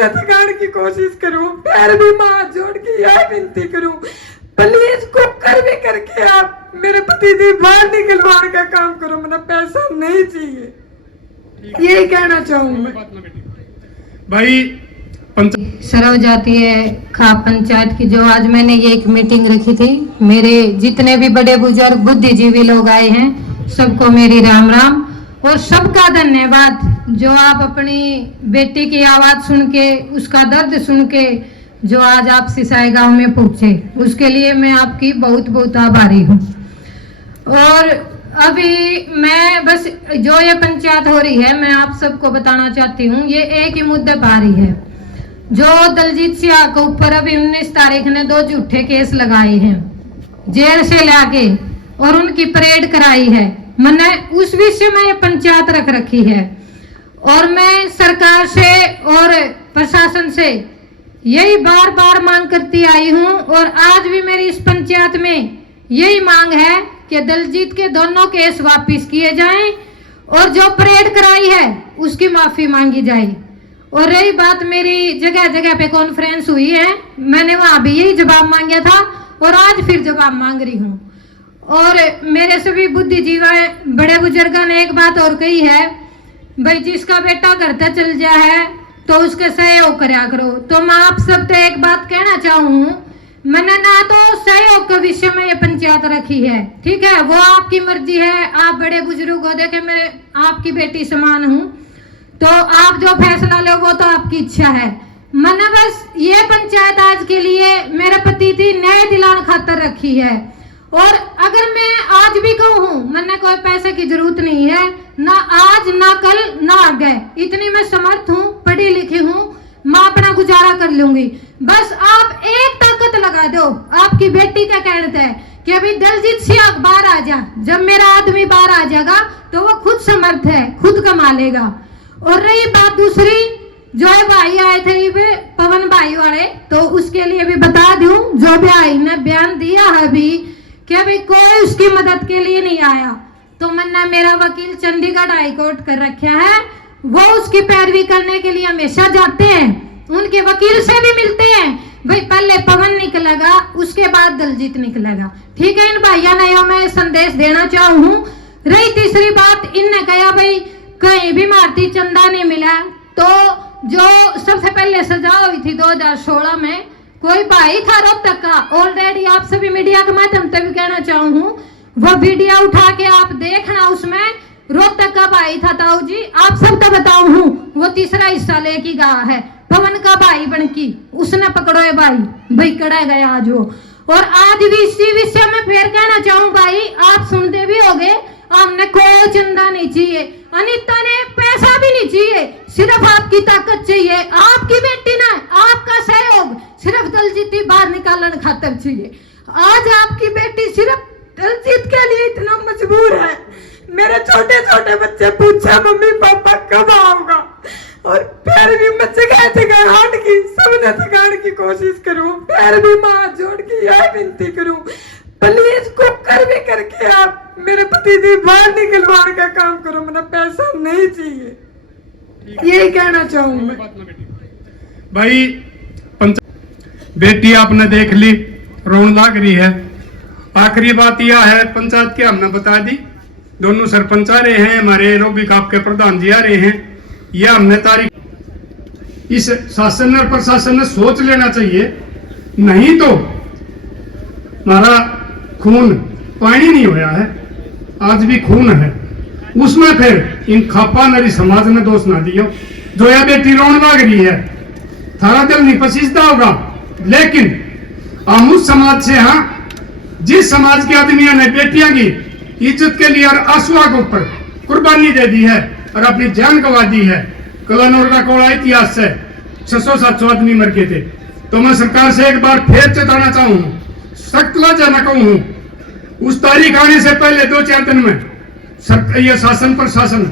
सबने दिखाने की कोशिश करूं, पैर भी मां जोड़ के यह विनती करूं, प्लीज कुकर भी करके आप मेरे पति से बाहर निकलवाने का काम करो, मुझे पैसा नहीं चाहिए, यही कहना चाहूंगा भाई। सरव जातीय खा पंचायत की जो आज मैंने ये एक मीटिंग रखी थी, मेरे जितने भी बड़े बुजुर्ग बुद्धिजीवी लोग आए हैं सबको मेरी राम राम और सबका धन्यवाद। जो आप अपनी बेटी की आवाज सुन के, उसका दर्द सुन के जो आज आप सिसाई गांव में पहुंचे, उसके लिए मैं आपकी बहुत बहुत आभारी हूँ। और अभी मैं बस जो ये पंचायत हो रही है, मैं आप सबको बताना चाहती हूँ, ये एक ही मुद्दे पर आ रही है। जो दलजीत सिंह के ऊपर अभी 19 तारीख ने 2 झूठे केस लगाए हैं, जेल से लाके और उनकी परेड कराई है, मैंने उस विषय में ये पंचायत रख रखी है। और मैं सरकार से और प्रशासन से यही बार बार मांग करती आई हूँ और आज भी मेरी इस पंचायत में यही मांग है कि दलजीत के दोनों केस वापस किए जाएं और जो परेड कराई है उसकी माफी मांगी जाए। और रही बात, मेरी जगह जगह पे कॉन्फ्रेंस हुई है, मैंने वहां भी यही जवाब मांगा था और आज फिर जवाब मांग रही हूँ। और मेरे सभी बुद्धिजीवी बड़े बुजुर्गों ने एक बात और कही है, भाई जिसका बेटा घर तक चल जाए है तो उसके सहयोग करया करो। तो मैं आप सब तो एक बात कहना चाहूँ, मैंने ना तो सहयोग के विषय में ये पंचायत रखी है, ठीक है, वो आपकी मर्जी है, आप बड़े बुजुर्ग हो, देखे मैं आपकी बेटी समान हूँ, तो आप जो फैसला लो वो तो आपकी इच्छा है। मैंने बस ये पंचायत आज के लिए मेरे पति थी न्याय दिलाने खातर रखी है। और अगर मैं आज भी कहूँ, मैंने कोई पैसे की जरूरत नहीं है, ना आज ना कल ना आगे, इतनी मैं समर्थ हूँ, पढ़ी लिखी हूँ, मैं अपना गुजारा कर लूंगी। बस आप एक ताकत लगा दो, आपकी बेटी का कहना है कि अभी दलजीत सिंह बाहर आ जा, जब मेरा आदमी बाहर आ जाएगा तो वो खुद समर्थ है, खुद कमा लेगा। और रही बात दूसरी, जो भाई आए थे ये पवन भाई वाले, तो उसके लिए भी बता दूं, जो भाई ने बयान दिया है अभी कि अभी कोई उसकी मदद के लिए नहीं आया, तो मैंने मेरा वकील चंडीगढ़ हाई कोर्ट कर रखा है, वो उसकी पैरवी करने के लिए हमेशा जाते हैं, उनके वकील से भी मिलते हैं, भाई पहले पवन निकलेगा उसके बाद दलजीत निकलेगा, ठीक है। इन भाइयों ने मैं संदेश देना चाहूँ। रही तीसरी बात, इनने कहा भाई कहीं भी मारती चंदा नहीं मिला, तो जो सबसे पहले सजा हुई थी 2016 में, कोई भाई था रोहतक का, ऑलरेडी आप सभी मीडिया के माध्यम से भी कहना चाहूँ, वो वीडियो उठा के आप देखना, उसमें रोहतक का भाई था ताऊ जी, आप सब तो बताऊ हूँ, वो तीसरा हिस्सा लेके गया है, पवन का भाई बनकी, उसने पकड़ो है भाई कड़ा गया आज वो। और आज भी इसी विषय में फिर कहना चाहूँ भाई, आप सुनते भी होगे, हमने कोई चंदा नहीं चाहिए, अनिता ने पैसा भी नहीं चाहिए, सिर्फ आपकी ताकत चाहिए, आपकी बेटी ना आपका सहयोग, सिर्फ दलजीत बाहर निकालने खातर चाहिए। आज आपकी बेटी सिर्फ दलजीत के लिए इतना मजबूर है, मेरे छोटे छोटे बच्चे पूछे मम्मी पापा कब आओगा, और पैर भी मैं जगह जगह हाथ की सबने दिखाने की कोशिश करूं, पैर भी मां जोड़ के यह विनती करूं, प्लीज कुकर भी करके आप मेरे पति से बाहर निकलवाने का काम करो, मुझे पैसा नहीं चाहिए, यही कहना चाहूंगा भाई। बेटी आपने देख ली, रोन लाग रही है। आखिरी बात यह है, पंचायत के हमने बता दी, दोनों सरपंच आ रहे हैं, हमारे एरोबिक आपके प्रधान जी आ रहे हैं, यह हमने तारीख इस शासन और प्रशासन ने सोच लेना चाहिए, नहीं तो हमारा खून पानी नहीं होया है, आज भी खून है, उसमें फिर इन खापा नरी समाज ने दोष ना दियो। जो यह बेटी रोन लाग रही है, थारा दिल नहीं पसीजता होगा, लेकिन हम उस समाज से, हाँ, जिस समाज के आदमियों ने बेटियां की इज्जत के लिए और आंसुओं के ऊपर कुर्बानी दे दी है और अपनी जान गंवा दी है। कलानौर का कोड़ा इतिहास से 600-700 आदमी मर गए थे। तो मैं सरकार से एक बार फिर चेताना चाहूँ, सख्त लाजा न कहूँ, उस तारीख आने से पहले 2-4 दिन में ये शासन प्रशासन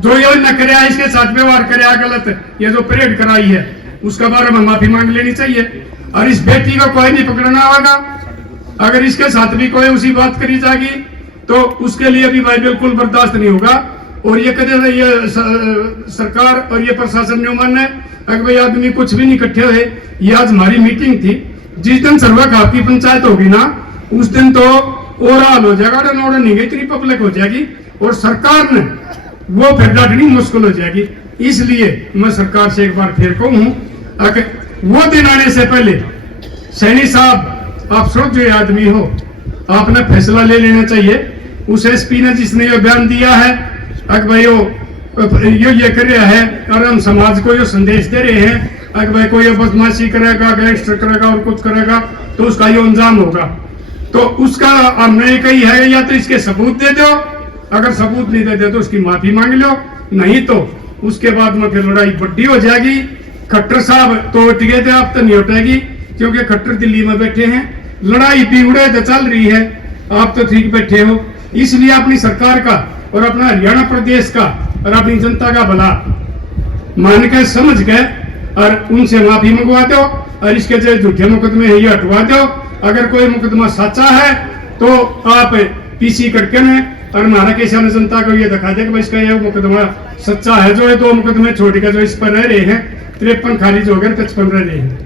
जो ये न कराया, इसके साथ व्यवहार कराया गलत, ये जो परेड कराई है उसका बारे में माफी मांग लेनी चाहिए। और इस बेटी को कोई नहीं पकड़ना होगा, अगर इसके साथ भी कोई उसी बात करी जाएगी तो उसके लिए भी भाई बिल्कुल बर्दाश्त नहीं होगा। और ये कदम ये सरकार और ये प्रशासन जो माने, अगर भाई आदमी कुछ भी नहीं इकट्ठे हुए, ये आज हमारी मीटिंग थी। जिस दिन सर्वघात की पंचायत होगी ना, उस दिन तो और हाल हो जाएगा, नोड़ा नहीं गई, इतनी पब्लिक हो जाएगी और सरकार ने वो फिर डांटनी मुश्किल हो जाएगी। इसलिए मैं सरकार से एक बार फिर कहूं, अगर वो दिन आने से पहले सैनी साहब, आप सोच जो आदमी हो, आपने फैसला ले लेना चाहिए। उस एसपी ने जिसने ये बयान दिया है, अगर भाई ये कर रहा है और हम समाज को ये संदेश दे रहे हैं, अगर भाई कोई बदमाशी करेगा, गैंगस्टर करेगा और कुछ करेगा तो उसका ये अंजाम होगा। तो उसका हमने कही है, या तो इसके सबूत दे दो, अगर सबूत नहीं देते तो उसकी माफी मांग लो, नहीं तो उसके बाद में फिर लड़ाई बड्डी हो जाएगी। खट्टर साहब तो उठ गए थे, आप तो नहीं उठेगी, क्योंकि खट्टर दिल्ली में बैठे हैं, लड़ाई बिगड़े तो चल रही है, आप तो ठीक बैठे हो। इसलिए अपनी सरकार का और अपना हरियाणा प्रदेश का और अपनी जनता का भला मान के समझ के और उनसे माफी मंगवा दो, और इसके जो झूठे मुकदमे है ये हटवा दो। अगर कोई मुकदमा सच्चा है तो आप पीसी करके न और हमारा किसान जनता को ये दिखा दे कि भाई इसका ये मुकदमा सच्चा है। जो ये 2 मुकदमे छोड़ के जो इस पर रह रहे हैं, 53 खारिज हो गए, 55 रह रहे हैं,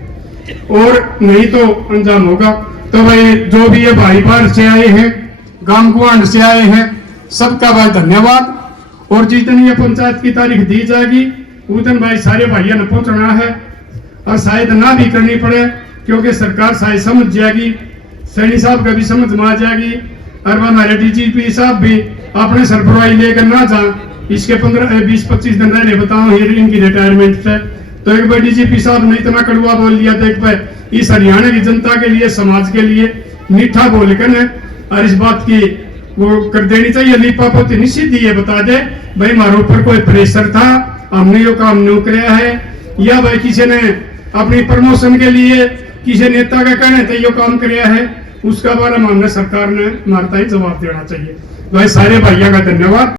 और नहीं तो अंजाम होगा। तो भाई जो भी ये भाई बाहर से आए हैं, गांव गुआंढ से आए हैं, सबका भाई धन्यवाद। और जिस दिन ये पंचायत की तारीख दी जाएगी उस दिन भाई सारे भाइयों ने पहुंचना है, और शायद ना भी करनी पड़े, क्योंकि सरकार शायद समझ जाएगी, सैनी साहब का भी समझ में आ जाएगी, और हमारे डीजीपी साहब भी अपने सरबराही लेकर ना जाए। इसके 15-20-25 दिन रहने बताओ हियरिंग की रिटायरमेंट से, तो एक बार डीजीपी साहब ने इतना कड़वा बोल दिया, तो एक बार इस हरियाणा की जनता के लिए, समाज के लिए मीठा बोलकर और इस बात की वो कर देनी चाहिए। लीपा पोती निश्चित ये बता दे भाई हमारे ऊपर कोई प्रेशर था, हमने यो काम नहीं कराया है, या भाई किसी ने अपनी प्रमोशन के लिए किसी नेता का कहने थे यो काम कराया है, उसका बारे में हमने सरकार ने मारता ही जवाब देना चाहिए। भाई सारे भाइयों का धन्यवाद।